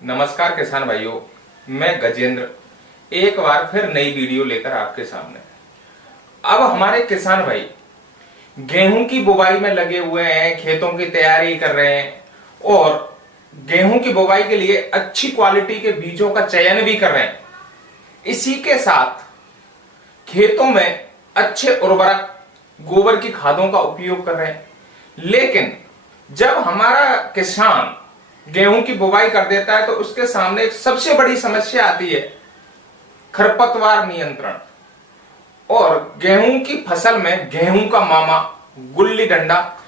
नमस्कार किसान भाइयों, मैं गजेंद्र एक बार फिर नई वीडियो लेकर आपके सामने। अब हमारे किसान भाई गेहूं की बुवाई में लगे हुए हैं, खेतों की तैयारी कर रहे हैं और गेहूं की बुवाई के लिए अच्छी क्वालिटी के बीजों का चयन भी कर रहे हैं। इसी के साथ खेतों में अच्छे उर्वरक, गोबर की खादों का उपयोग कर रहे हैं। लेकिन जब हमारा किसान गेहूं की बुवाई कर देता है तो उसके सामने एक सबसे बड़ी समस्या आती है, खरपतवार नियंत्रण। और गेहूं की फसल में गेहूं का मामा, गुल्ली डंडा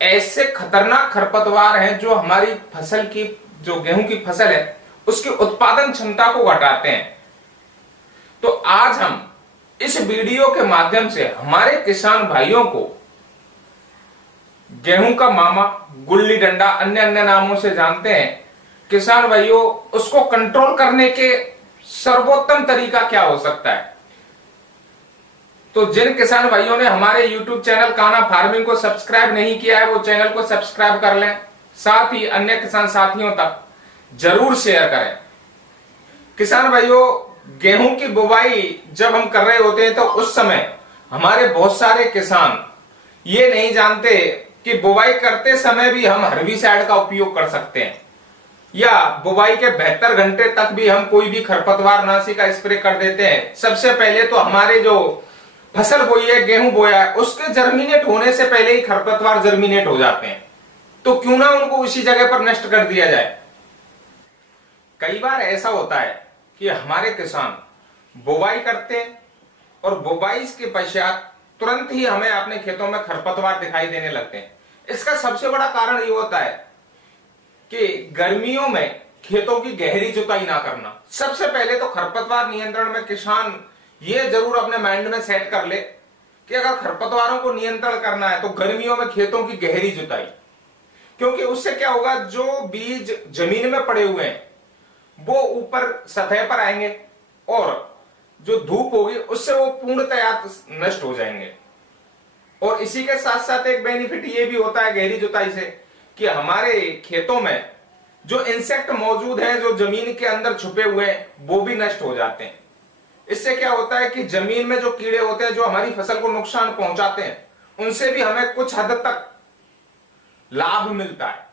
ऐसे खतरनाक खरपतवार हैं जो हमारी फसल की, जो गेहूं की फसल है, उसकी उत्पादन क्षमता को घटाते हैं। तो आज हम इस वीडियो के माध्यम से हमारे किसान भाइयों को गेहूं का मामा, गुल्ली डंडा, अन्य अन्य नामों से जानते हैं किसान भाइयों, उसको कंट्रोल करने के सर्वोत्तम तरीका क्या हो सकता है। तो जिन किसान भाइयों ने हमारे YouTube चैनल कान्हा फार्मिंग को सब्सक्राइब नहीं किया है, वो चैनल को सब्सक्राइब कर लें। साथ ही अन्य किसान साथियों तक जरूर शेयर करें। किसान भाइयों, गेहूं की बुवाई जब हम कर रहे होते हैं तो उस समय हमारे बहुत सारे किसान ये नहीं जानते कि बुवाई करते समय भी हम हर्बिसाइड का उपयोग कर सकते हैं, या बुवाई के 72 घंटे तक भी हम कोई भी खरपतवार नाशी का स्प्रे कर देते हैं। सबसे पहले तो हमारे जो फसल बोई है, गेहूं बोया है, उसके जर्मिनेट होने से पहले ही खरपतवार जर्मिनेट हो जाते हैं, तो क्यों ना उनको उसी जगह पर नष्ट कर दिया जाए। कई बार ऐसा होता है कि हमारे किसान बुवाई करते हैं और बुवाई के पश्चात तुरंत ही हमें अपने खेतों में खरपतवार दिखाई देने लगते हैं। इसका सबसे बड़ा कारण ये होता है कि गर्मियों में खेतों की गहरी जुताई ना करना। सबसे पहले तो खरपतवार नियंत्रण में किसान ये जरूर अपने माइंड में सेट कर ले कि अगर खरपतवारों को नियंत्रण करना है तो गर्मियों में खेतों की गहरी जुताई, क्योंकि उससे क्या होगा, जो बीज जमीन में पड़े हुए हैं वो ऊपर सतह पर आएंगे और जो धूप होगी उससे वो पूर्णतया नष्ट हो जाएंगे। और इसी के साथ साथ एक बेनिफिट ये भी होता है गहरी जुताई से कि हमारे खेतों में जो इंसेक्ट मौजूद हैं, जो जमीन के अंदर छुपे हुए हैं, वो भी नष्ट हो जाते हैं। इससे क्या होता है कि जमीन में जो कीड़े होते हैं जो हमारी फसल को नुकसान पहुंचाते हैं, उनसे भी हमें कुछ हद तक लाभ मिलता है।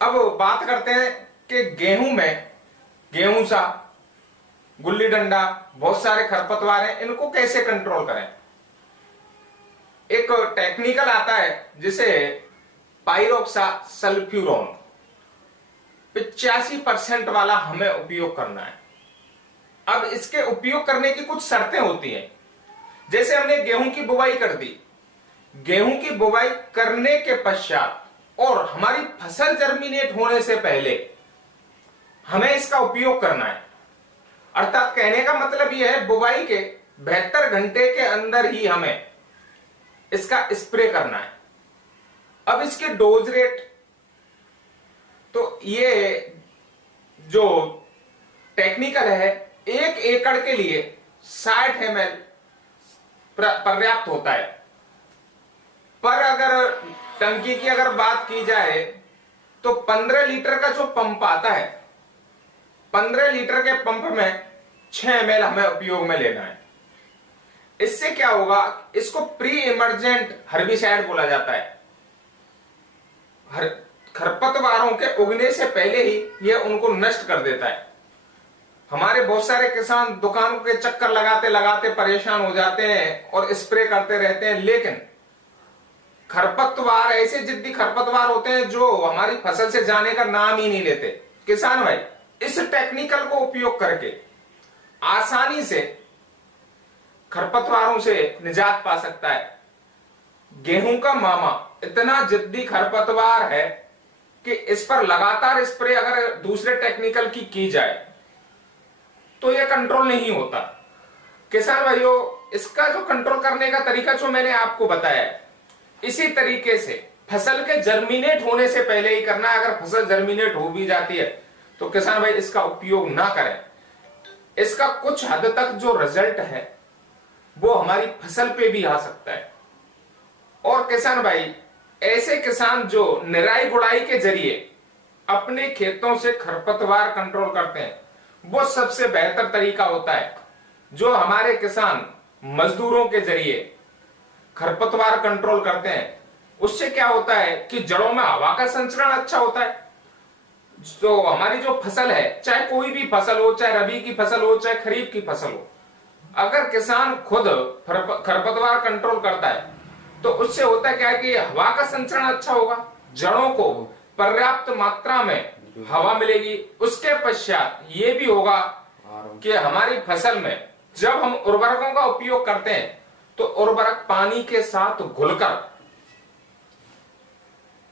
अब बात करते हैं कि गेहूं में गेहूं सा, गुल्ली डंडा, बहुत सारे खरपतवार हैं, इनको कैसे कंट्रोल करें। एक टेक्निकल आता है जिसे पाइरोक्सा सल्फ्यूरोन 85% वाला हमें उपयोग करना है। अब इसके उपयोग करने की कुछ शर्तें होती हैं। जैसे हमने गेहूं की बुवाई कर दी, गेहूं की बुवाई करने के पश्चात और हमारी फसल जर्मिनेट होने से पहले हमें इसका उपयोग करना है। अर्थात कहने का मतलब यह है बुवाई के 72 घंटे के अंदर ही हमें इसका स्प्रे करना है। अब इसके डोज रेट, तो ये जो टेक्निकल है, 1 एकड़ के लिए 60 ml पर्याप्त होता है। पर अगर टंकी की अगर बात की जाए तो 15 लीटर का जो पंप आता है, 15 लीटर के पंप में 6 ml हमें उपयोग में लेना है। इससे क्या होगा, इसको प्री इमर्जेंट हर्बिसाइड बोला जाता है। खरपतवारों के उगने से पहले ही यह उनको नष्ट कर देता है। हमारे बहुत सारे किसान दुकानों के चक्कर लगाते लगाते परेशान हो जाते हैं और स्प्रे करते रहते हैं, लेकिन खरपतवार ऐसे जिद्दी खरपतवार होते हैं जो हमारी फसल से जाने का नाम ही नहीं लेते। किसान भाई इस टेक्निकल को उपयोग करके आसानी से खरपतवारों से निजात पा सकता है। गेहूं का मामा इतना जिद्दी खरपतवार है कि इस पर लगातार स्प्रे अगर दूसरे टेक्निकल की जाए तो यह कंट्रोल नहीं होता। किसान भाइयों, इसका जो कंट्रोल करने का तरीका जो मैंने आपको बताया है, इसी तरीके से फसल के जर्मिनेट होने से पहले ही करना है। अगर फसल जर्मिनेट हो भी जाती है तो किसान भाई इसका उपयोग ना करें। इसका कुछ हद तक जो रिजल्ट है वो हमारी फसल पे भी आ सकता है। और किसान भाई, ऐसे किसान जो निराई गुड़ाई के जरिए अपने खेतों से खरपतवार कंट्रोल करते हैं, वो सबसे बेहतर तरीका होता है। जो हमारे किसान मजदूरों के जरिए खरपतवार कंट्रोल करते हैं, उससे क्या होता है कि जड़ों में हवा का संचरण अच्छा होता है। तो हमारी जो फसल है, चाहे कोई भी फसल हो, चाहे रबी की फसल हो, चाहे खरीफ की फसल हो, अगर किसान खुद खरपतवार कंट्रोल करता है तो उससे होता क्या है कि हवा का संचरण अच्छा होगा, जड़ों को पर्याप्त मात्रा में हवा मिलेगी। उसके पश्चात ये भी होगा कि हमारी फसल में जब हम उर्वरकों का उपयोग करते हैं तो उर्वरक पानी के साथ घुलकर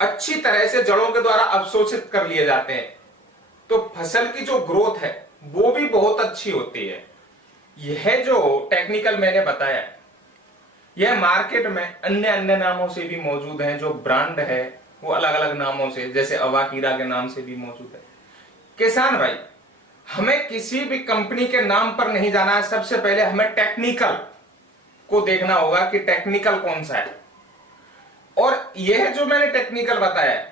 अच्छी तरह से जड़ों के द्वारा अवशोषित कर लिए जाते हैं, तो फसल की जो ग्रोथ है वो भी बहुत अच्छी होती है। यह जो टेक्निकल मैंने बताया, यह मार्केट में अन्य अन्य नामों से भी मौजूद हैं। जो ब्रांड है वो अलग अलग नामों से, जैसे अवाकीरा के नाम से भी मौजूद है। किसान भाई, हमें किसी भी कंपनी के नाम पर नहीं जाना है, सबसे पहले हमें टेक्निकल को देखना होगा कि टेक्निकल कौन सा है। और यह जो मैंने टेक्निकल बताया,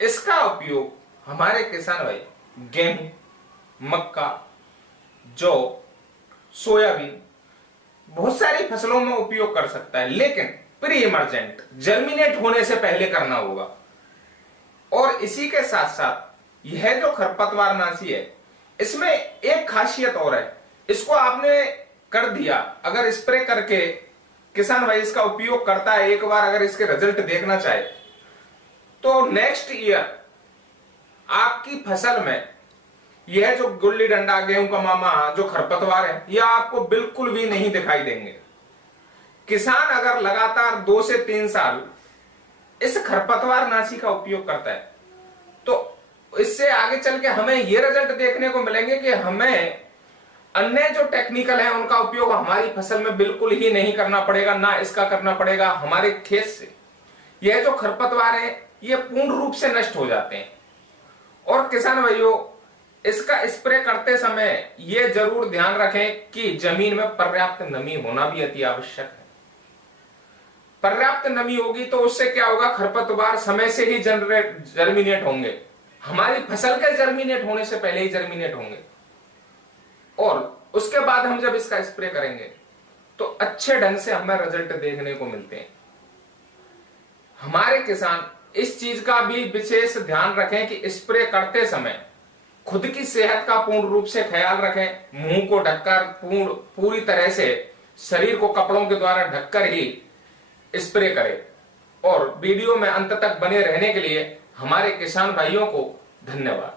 इसका उपयोग हमारे किसान भाई गेहूं, मक्का, जौ, सोयाबीन, बहुत सारी फसलों में उपयोग कर सकता है, लेकिन प्री इमरजेंट, जर्मिनेट होने से पहले करना होगा। और इसी के साथ साथ यह जो खरपतवार नाशी है, इसमें एक खासियत और है। इसको आपने कर दिया, अगर स्प्रे करके किसान भाई इसका उपयोग करता है, एक बार अगर इसके रिजल्ट देखना चाहे तो नेक्स्ट ईयर आपकी फसल में यह जो गुल्ली डंडा, गेहूं का मामा, जो खरपतवार है, यह आपको बिल्कुल भी नहीं दिखाई देंगे। किसान अगर लगातार 2 से 3 साल इस खरपतवार नाशी का उपयोग करता है तो इससे आगे चल के हमें ये रिजल्ट देखने को मिलेंगे कि हमें अन्य जो टेक्निकल है उनका उपयोग हमारी फसल में बिल्कुल ही नहीं करना पड़ेगा, ना इसका करना पड़ेगा। हमारे खेत से यह जो खरपतवार है ये पूर्ण रूप से नष्ट हो जाते हैं। और किसान भाइयों, इसका स्प्रे करते समय यह जरूर ध्यान रखें कि जमीन में पर्याप्त नमी होना भी अति आवश्यक है। पर्याप्त नमी होगी तो उससे क्या होगा, खरपतवार समय से ही जर्मिनेट होंगे, हमारी फसल के जर्मिनेट होने से पहले ही जर्मिनेट होंगे। और उसके बाद हम जब इसका स्प्रे करेंगे तो अच्छे ढंग से हमें रिजल्ट देखने को मिलते हैं। हमारे किसान इस चीज का भी विशेष ध्यान रखें कि स्प्रे करते समय खुद की सेहत का पूर्ण रूप से ख्याल रखें। मुंह को ढककर पूरी तरह से शरीर को कपड़ों के द्वारा ढककर ही स्प्रे करें। और वीडियो में अंत तक बने रहने के लिए हमारे किसान भाइयों को धन्यवाद।